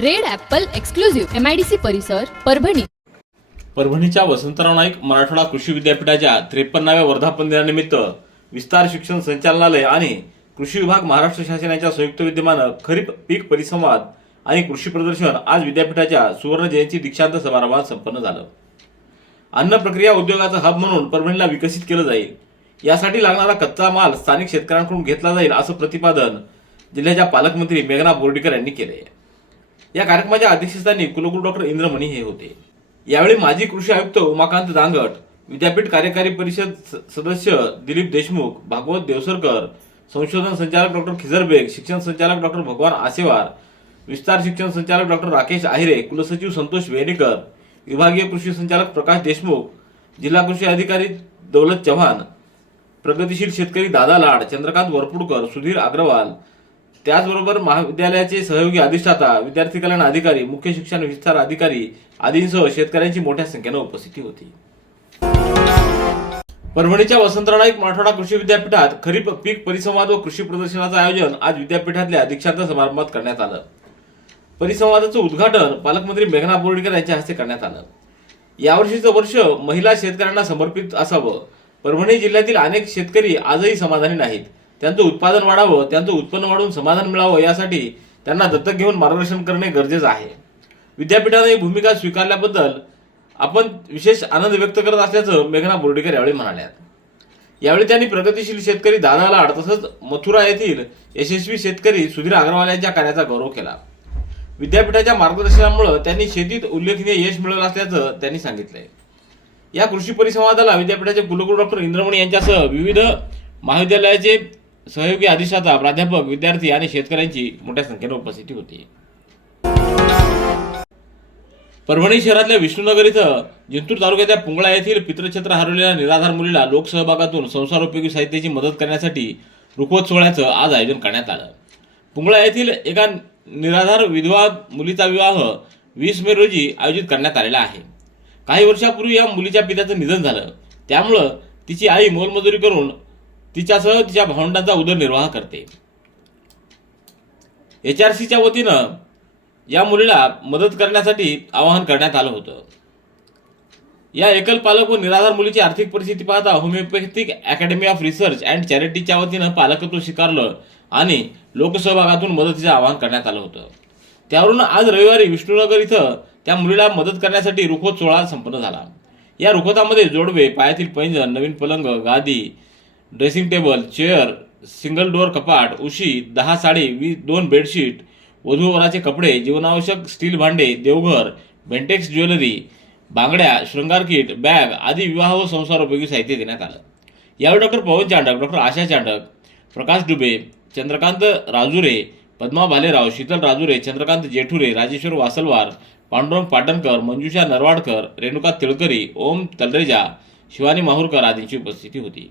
Red apple exclusive MIDC परिसर परभणी. परभणीच्या वसंतराव नाईक मराठवाडा कृषी विद्यापीठाच्या त्रेपन्नाव्या वर्धापन दिनानिमित्त विस्तार शिक्षण संचालनालय आणि कृषी विभाग महाराष्ट्र शासनाच्या संयुक्त विद्यमानं खरीप पीक परिसंवाद आणि कृषी प्रदर्शन आज विद्यापीठाच्या सुवर्ण जयंती दीक्षांत समारंभात संपन्न झालं. अन्न प्रक्रिया उद्योगाचं हब म्हणून परभणीला विकसित केलं जाईल. यासाठी लागणारा कच्चा माल स्थानिक शेतकऱ्यांकडून घेतला जाईल असं प्रतिपादन जिल्ह्याच्या पालकमंत्री मेघना बोर्डीकर यांनी केले या कार्यक्रमाच्या अध्यक्षस्थानी कुलगुरू डॉक्टर इंद्रमणी हे होते. यावेळी माजी कृषी आयुक्त उमाकांत दांगट विद्यापीठ कार्यकारी परिषद स- सदस्य दिलीप देशमुख भागवत देवसरकर संशोधन संचालक डॉक्टर खिजरबेग शिक्षण संचालक डॉक्टर भगवान आसेवार विस्तार शिक्षण संचालक डॉक्टर राकेश आहिरे कुलसचिव संतोष वेणेकर विभागीय कृषी संचालक प्रकाश देशमुख जिल्हा कृषी अधिकारी दौलत चव्हाण प्रगतीशील शेतकरी दादा लाड चंद्रकांत वरपुडकर सुधीर अग्रवाल त्याचबरोबर महाविद्यालयाचे सहयोगी अधिष्ठाता विद्यार्थी कल्याण अधिकारी मुख्य शिक्षण विस्तार अधिकारी आदींसह शेतकऱ्यांची मोठ्या संख्येनं उपस्थिती होती. परभणीच्या वसंतराव नाईक मराठवाडा कृषी विद्यापीठात खरीप पीक परिसंवाद व कृषी प्रदर्शनाचं आयोजन आज विद्यापीठातल्या दीक्षांत समारंभात करण्यात आलं. परिसंवादाचं उद्घाटन पालकमंत्री मेघना बोर्डीकर यांच्या हस्ते करण्यात आलं. यावर्षीचं वर्ष महिला शेतकऱ्यांना समर्पित असावं. परभणी जिल्ह्यातील अनेक शेतकरी आजही समाधानी नाहीत. त्यांचं उत्पादन वाढावं त्यांचं उत्पन्न वाढून समाधान मिळावं यासाठी त्यांना दत्तक घेऊन मार्गदर्शन करणे गरजेचं आहे. विद्यापीठाने ही भूमिका स्वीकारल्याबद्दल आपण विशेष आनंद व्यक्त करत असल्याचं मेघना बोर्डीकर यावेळी म्हणाल्या यावेळी त्यांनी प्रगतीशील शेतकरी दादा लाड तसंच मथुरा येथील यशस्वी शेतकरी सुधीर अग्रवाल यांच्या कार्याचा गौरव केला. विद्यापीठाच्या मार्गदर्शनामुळे त्यांनी शेतीत उल्लेखनीय यश मिळवलं असल्याचं त्यांनी सांगितलंय. या कृषी परिसंवादाला विद्यापीठाचे कुलगुरू डॉक्टर इंद्रमणी यांच्यासह विविध महाविद्यालयाचे सहयोगी अधिष्ठाता प्राध्यापक विद्यार्थी आणि शेतकऱ्यांची मोठ्या संख्येने उपस्थिती होती. परभणी शहरातल्या विष्णुनगर इथं जिंतूर तालुक्याच्या पुंगळा येथील पितृछत्र हरवलेल्या निराधार मुलीला लोकसहभागातून संसारोपयोगी साहित्याची मदत करण्यासाठी रुखवत सोहळ्याचं आज आयोजन करण्यात आलं. पुंगळा येथील एका निराधार विधवा मुलीचा विवाह वीस मे रोजी आयोजित करण्यात आलेला आहे. काही वर्षापूर्वी या मुलीच्या पित्याचं निधन झालं. त्यामुळं तिची आई मोलमजुरी करून तिच्यासह तिच्या भावंडांचा उदरनिर्वाह करते. एच आर सीच्या वतीनं या मुलीला मदत करण्यासाठी आवाहन करण्यात आलं होतं. या एकल पालक व निराधार मुलीची आर्थिक परिस्थिती पाहता homeopathic academy of research and चॅरिटीच्या वतीनं पालकत्व स्वीकारलं आणि लोकसहभागातून मदतीचं आवाहन करण्यात आलं होतं. त्यावरून आज रविवारी विष्णुनगर इथं त्या मुलीला मदत करण्यासाठी रुखोत सोहळा संपन्न झाला. या रुखोतामध्ये जोडवे पायातील पैंजण नवीन पलंग गादी dressing table chair single door कपाट उशी दहा साडी वी दोन बेडशीट वधूवराचे कपडे जीवनावश्यक स्टील भांडे देवघर बेंटेक्स ज्वेलरी बांगड्या शृंगार किट बॅग आदी विवाह व संसारोपयोगी साहित्य देण्यात आलं. यावेळी डॉक्टर पवन चांडक डॉक्टर आशा चांडक प्रकाश डुबे चंद्रकांत राजुरे पद्मा भालेराव शीतल राजुरे चंद्रकांत जेठुरे राजेश्वर वासलवार पांडुरंग पाटणकर मंजुषा नरवाडकर रेणुका तिळकरी ओम तलरेजा शिवानी माहूरकर आदींची उपस्थिती होती.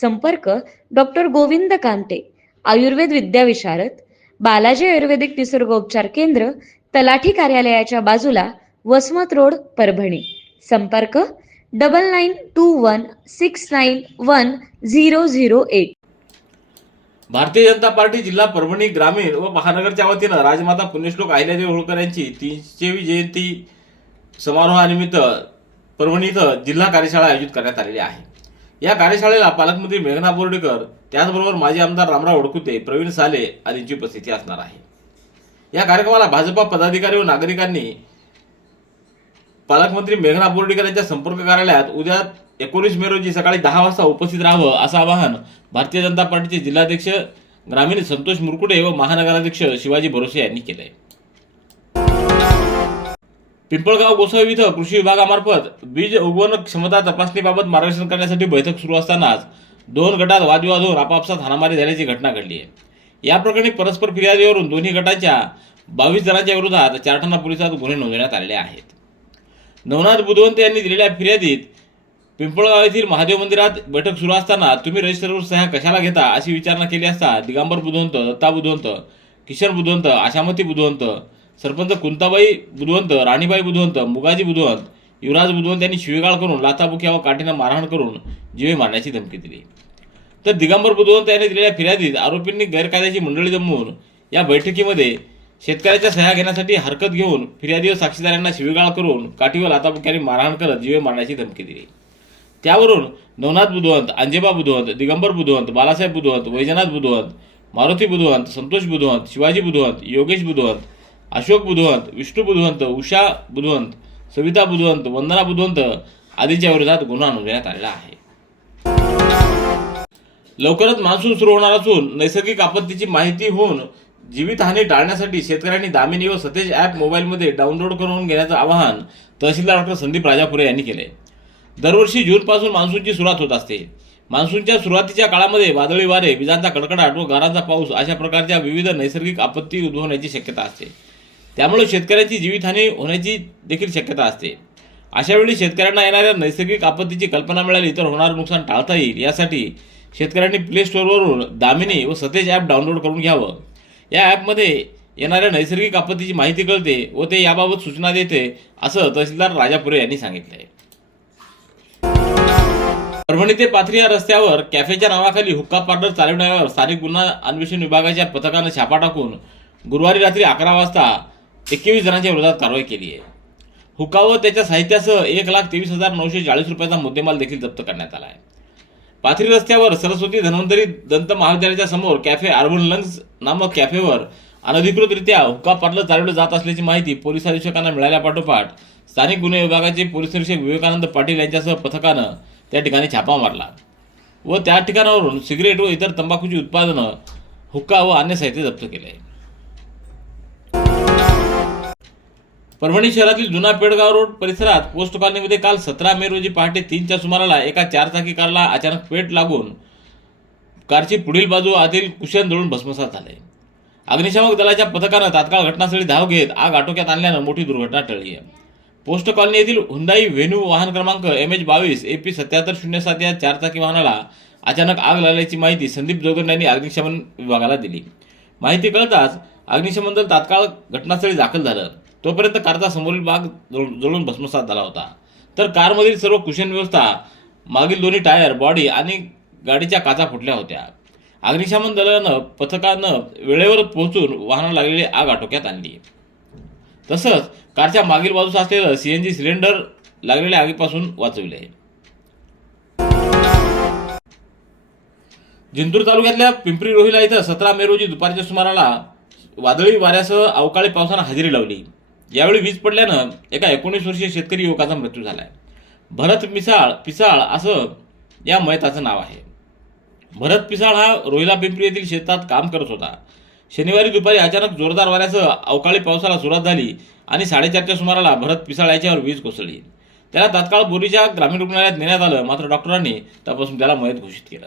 संपर्क डॉक्टर गोविंद कांते आयुर्वेद विद्याविशारद बालाजी आयुर्वेदिक निसर्गोपचार केंद्र तलाठी कार्यालयाच्या बाजूला वसमत रोड परभणी. संपर्क double nine two one six nine one zero zero eight Bharatiya Janata party जिल्हा परभणी ग्रामीण व महानगरच्या वतीनं राजमाता पुण्यश्लोक अहिल्यादेवी होळकर यांची तीनशेवी जयंती समारोहानिमित्त परभणी इथं जिल्हा कार्यशाळा आयोजित करण्यात आलेली आहे. या कार्यशाळेला पालकमंत्री मेघना बोर्डीकर त्याचबरोबर माजी आमदार रामराव ओडकुते प्रवीण साले आदींची उपस्थिती असणार आहे. या कार्यक्रमाला भाजपा पदाधिकारी व नागरिकांनी पालकमंत्री मेघना बोर्डीकर यांच्या संपर्क कार्यालयात उद्या एकोणीस मे रोजी सकाळी दहा वाजता उपस्थित राहावं असं आवाहन भारतीय जनता पार्टीचे जिल्हाध्यक्ष ग्रामीण संतोष मुरकुटे व महानगराध्यक्ष शिवाजी भरोसे यांनी केलंय. पिंपळगाव गोसावी इथं कृषी विभागामार्फत बीज उगवण क्षमता तपासणीबाबत मार्गदर्शन करण्यासाठी बैठक सुरू असतानाच दोन गटात वादविवाद होऊन आपापसात हाणामारी झाल्याची घटना घडली आहे. या प्रकरणी परस्पर फिर्यादीवरून दोन्ही गटाच्या बावीस जणांच्या विरोधात चारठाणा पोलिसात गुन्हे नोंदवण्यात आलेले आहेत. नवनाथ बुधवंत यांनी दिलेल्या फिर्यादीत पिंपळगाव येथील महादेव मंदिरात बैठक सुरू असताना तुम्ही रजिस्टरवर सह्या कशाला घेता अशी विचारणा केली असता दिगंबर बुधवंत दत्ता बुधवंत किशन बुधवंत आशामती बुधवंत सरपंच कुंताबाई बुधवंत राणीबाई बुधवंत मुगाजी बुधवंत युवराज बुधवंत यांनी शिवेगाळ करून लाथाबुक्या व काठीनं मारहाण करून जीवे मारण्याची धमकी दिली. तर दिगंबर बुधवंत यांनी दिलेल्या फिर्यादीत आरोपींनी गैरकायद्याची मंडळी जमवून या बैठकीमध्ये शेतकऱ्याच्या सह्या घेण्यासाठी हरकत घेऊन फिर्यादी व साक्षीदारांना शिवीगाळ करून काठी व लाथाबुक्याने मारहाण करत जीवे मारण्याची धमकी दिली. त्यावरून नवनाथ बुधवंत अंजेबा बुधवंत दिगंबर बुधवंत बालासाहेब बुधवंत वैजनाथ बुधवंत मारुती बुधवंत संतोष बुधवंत शिवाजी बुधवंत योगेश बुधवंत अशोक बुधवंत विष्णू बुधवंत उषा बुधवंत सविता बुधवंत वंदना बुधवंत आदीच्या विरोधात गुन्हा नोंदवण्यात आलेला आहे. लवकरच मान्सून सुरू होणार असून नैसर्गिक आपत्तीची माहिती होऊन जीवितहानी टाळण्यासाठी शेतकऱ्यांनी दामिनी व सतेज ॲप मोबाईलमध्ये डाउनलोड करून घेण्याचं आवाहन तहसीलदार डॉक्टर संदीप राजापुरे यांनी केले दरवर्षी जूनपासून मान्सूनची सुरुवात होत असते. मान्सूनच्या सुरुवातीच्या काळामध्ये वादळी वारे विजांचा कडकडाट व गारांचा पाऊस अशा प्रकारच्या विविध नैसर्गिक आपत्ती उद्भवण्याची शक्यता असते. त्यामुळे शेतकऱ्यांची जीवितहानी होण्याची देखील शक्यता असते. अशावेळी शेतकऱ्यांना येणाऱ्या नैसर्गिक आपत्तीची कल्पना मिळाली तर होणारं नुकसान टाळता येईल. यासाठी शेतकऱ्यांनी प्ले स्टोअरवरून दामिनी व सतेज ॲप डाउनलोड करून घ्यावं. या ॲपमध्ये येणाऱ्या नैसर्गिक आपत्तीची माहिती कळते व ते याबाबत सूचना देते असं तहसीलदार राजापुरे यांनी सांगितलं आहे परभणी ते पाथरी या रस्त्यावर कॅफेच्या नावाखाली हुक्का पार्लर चालवण्यावर स्थानिक गुन्हा अन्वेषण विभागाच्या पथकानं छापा टाकून गुरुवारी रात्री अकरा वाजता एकवीस जणांच्या विरोधात कारवाई केली आहे. हुक्का व त्याच्या साहित्यासह एक लाख तेवीस हजार नऊशे चाळीस रुपयाचा मुद्देमाल देखील जप्त करण्यात आला आहे. पाथरी रस्त्यावर सरस्वती धन्वंतरी दंत महाविद्यालयाच्या समोर कॅफे अर्बन लंग्स नामक कॅफेवर अनधिकृतरित्या हुक्का पार्लर चालवलं जात असल्याची माहिती पोलीस अधीक्षकांना मिळाल्यापाठोपाठ स्थानिक गुन्हे विभागाचे पोलीस निरीक्षक विवेकानंद पाटील यांच्यासह पथकानं त्या ठिकाणी छापा मारला. व त्या ठिकाणावरून सिगरेट व इतर तंबाखूची उत्पादनं हुक्का व अन्य साहित्य जप्त केले. आहे परभणी शहरातील जुना पेडगाव रोड परिसरात पोस्ट कॉलनीमध्ये काल सतरा मे रोजी पहाटे तीनच्या सुमाराला एका चारचाकी कारला अचानक पेट लागून कारची पुढील बाजू आतील कुशन जळून भस्मसात झाले. अग्निशामक दलाच्या पथकानं तात्काळ घटनास्थळी धाव घेत आग आटोक्यात आणल्यानं मोठी दुर्घटना टळली आहे. पोस्ट कॉलनी येथील हुंदाई व्हेन्यू वाहन क्रमांक एम एच बावीस ए पी सत्याहत्तर शून्य सात या चारचाकी वाहनाला अचानक आग लागल्याची माहिती संदीप जोगन यांनी अग्निशमन विभागाला दिली. माहिती कळताच अग्निशमन दल तात्काळ घटनास्थळी दाखल झालं. तोपर्यंत कारचा समोरील भाग जळून भस्मसात झाला होता. तर कारमधील सर्व कुशन व्यवस्था मागील दोन्ही टायर बॉडी आणि गाडीच्या काचा फुटल्या होत्या. अग्निशमन दलानं पथकानं वेळेवर पोहोचून वाहनाला लागलेली आग आटोक्यात आणली. तसंच कारच्या मागील बाजूस असलेलं सी एन जी सिलेंडर लागलेल्या आगीपासून वाचविले. जिंतूर तालुक्यातल्या पिंपरी रोहिला इथं सतरा मे रोजी दुपारच्या सुमाराला वादळी वाऱ्यासह अवकाळी पावसानं हजेरी लावली. यावेळी वीज पडल्यानं एका एकोणीस वर्षीय शेतकरी युवकाचा मृत्यू झाला आहे भरत मिसाळ पिसाळ असं या मयताचं नाव आहे. भरत पिसाळ हा रोहिला पिंपरी येथील शेतात काम करत होता. शनिवारी दुपारी अचानक जोरदार वाऱ्यासह अवकाळी पावसाला सुरुवात झाली आणि साडेचारच्या सुमाराला भरत पिसाळ याच्यावर वीज कोसळली. त्याला तात्काळ बोरीच्या ग्रामीण रुग्णालयात नेण्यात आलं मात्र डॉक्टरांनी तपासून त्याला मयत घोषित केलं.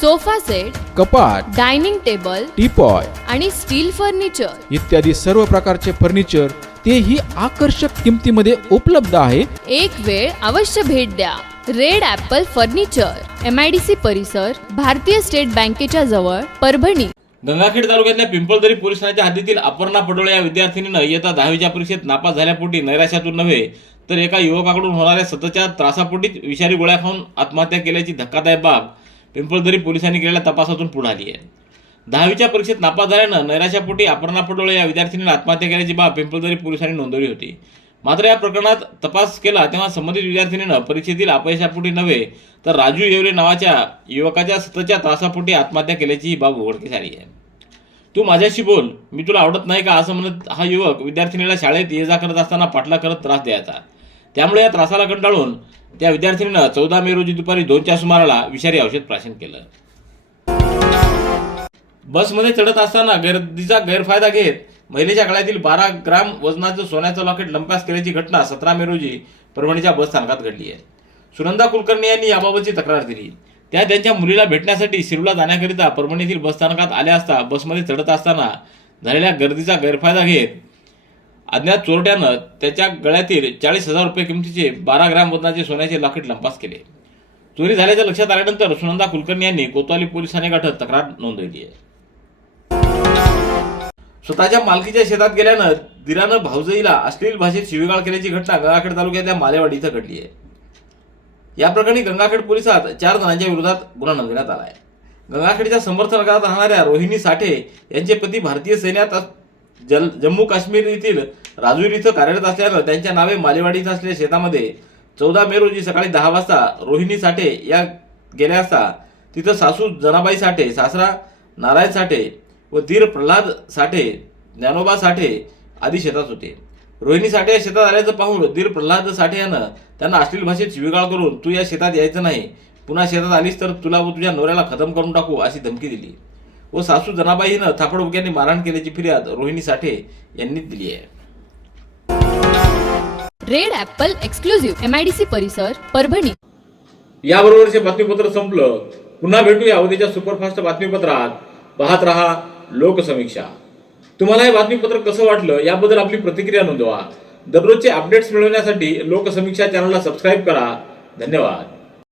sofa set कपाट डायनिंग टेबल टीपॉय आणि स्टील फर्निचर. इत्यादी सर्व प्रकारचे फर्निचर तेही आकर्षक किमतीमध्ये उपलब्ध आहे. एक वेळ अवश्य भेट द्या. Red apple furniture M I D C परिसर भारतीय स्टेट बँकेच्या जवळ परभणी. गंगाखेड तालुक्यातल्या पिंपळदरी पोलीस ठाण्याच्या हद्दीतील अपर्णा पडोळे या विद्यार्थिनीनं इयत्ता दहावीच्या परीक्षेत नापास झाल्यापोटी नैराश्यातून नव्हे तर एका युवकाकडून होणाऱ्या सततच्या त्रासापोटी विषारी गोळ्या खाऊन आत्महत्या केल्याची धक्कादायक बाब. पिंपळदरी पोलिसांनी केलेल्या तपासातून पुढे आली आहे. दहावीच्या परीक्षेत नापास झाल्यानं नैराशापोटी अपर्णा पडोळे या विद्यार्थिनीनं आत्महत्या केल्याची बाब पिंपळदरी पोलिसांनी नोंदवली होती. मात्र या प्रकरणात तपास केला तेव्हा संबंधित विद्यार्थिनीनं परीक्षेतील अपयशापोटी नव्हे तर राजू येवले नावाच्या युवकाच्या सततच्या त्रासापोटी आत्महत्या केल्याची ही बाब उघडकीस आली आहे. तू माझ्याशी बोल मी तुला आवडत नाही का असं म्हणत हा युवक विद्यार्थिनीला शाळेत ये जा करत असताना पाठला करत त्रास द्यायचा. त्यामुळे या त्रासाला कंटाळून त्या विद्यार्थिनीनं चौदा मे रोजी दुपारी दोनच्या सुमाराला विषारी औषध प्राशन केलं. बसमध्ये चढत असताना गर्दीचा गैरफायदा घेत महिलेच्या गळ्यातील बारा ग्राम वजनाचं सोन्याचं लॉकेट लंपास केल्याची घटना सतरा मे रोजी परभणीच्या बस स्थानकात घडली आहे. सुनंदा कुलकर्णी यांनी याबाबतची तक्रार दिली. त्या त्यांच्या मुलीला भेटण्यासाठी शिरूरला जाण्याकरिता परभणीतील बस स्थानकात आल्या असता बसमध्ये चढत असताना झालेल्या गर्दीचा गैरफायदा घेत अज्ञात चोरट्यानं त्याच्या गळ्यातील चाळीस हजार रुपये किमतीचे बारा ग्राम वजनाचे सोन्याचे लॉकेट लंपास केले. चोरी झाल्याच्या लक्षात आल्यानंतर सुनंदा कुलकर्णी यांनी कोतवाली पोलीस ठाणे गाठत तक्रार नोंदवली आहे. स्वतःच्या मालकीच्या शेतात गेल्यानं दिरानं भाऊजईला अश्लील भाषेत शिवीगाळ केल्याची घटना गंगाखेड तालुक्यातल्या मालेवाडी इथं घडली आहे. या प्रकरणी गंगाखेड पोलिसात चार जणांच्या विरोधात गुन्हा नोंदवण्यात आला आहे. गंगाखेडच्या समर्थ नगरात राहणाऱ्या रोहिणी साठे यांचे पती भारतीय सैन्यात जल जम्मू काश्मीर येथील राजूर इथं कार्यरत असल्यानं त्यांच्या नावे मालेवाडी इथं असलेल्या शेतामध्ये चौदा मे रोजी सकाळी दहा वाजता रोहिणी साठे या गेल्या असता तिथं सासू जनाबाई साठे सासरा नारायण साठे व धीर प्रल्हाद साठे ज्ञानोबा साठे आदी शेतात होते. रोहिणी साठे या शेतात आल्याचं पाहून दीर प्रल्हाद साठे यानं त्यांना अश्लील भाषेत शिवीगाळ करून तू या शेतात यायचं नाही. पुन्हा शेतात आलीस तर तुला व तुझ्या नवऱ्याला खतम करून टाकू अशी धमकी दिली. व सासू जनाबाई हिनं थापडबुक्यांनी मारहाण केल्याची फिर्याद रोहिणी साठे यांनी दिली आहे red apple exclusive M I D C परिसर परभणी। याबरोबरचे बातमीपत्र संपलं. पुन्हा भेटूया उद्याच्या सुपरफास्ट बातमीपत्रात. पाहत रहा लोकसमीक्षा. तुम्हाला हे बातमीपत्र कसं वाटलं याबद्दल आपली प्रतिक्रिया नोंदवा. दररोजचे अपडेट्स मिळवण्यासाठी लोकसमीक्षा चॅनलला सबस्क्राईब करा. धन्यवाद.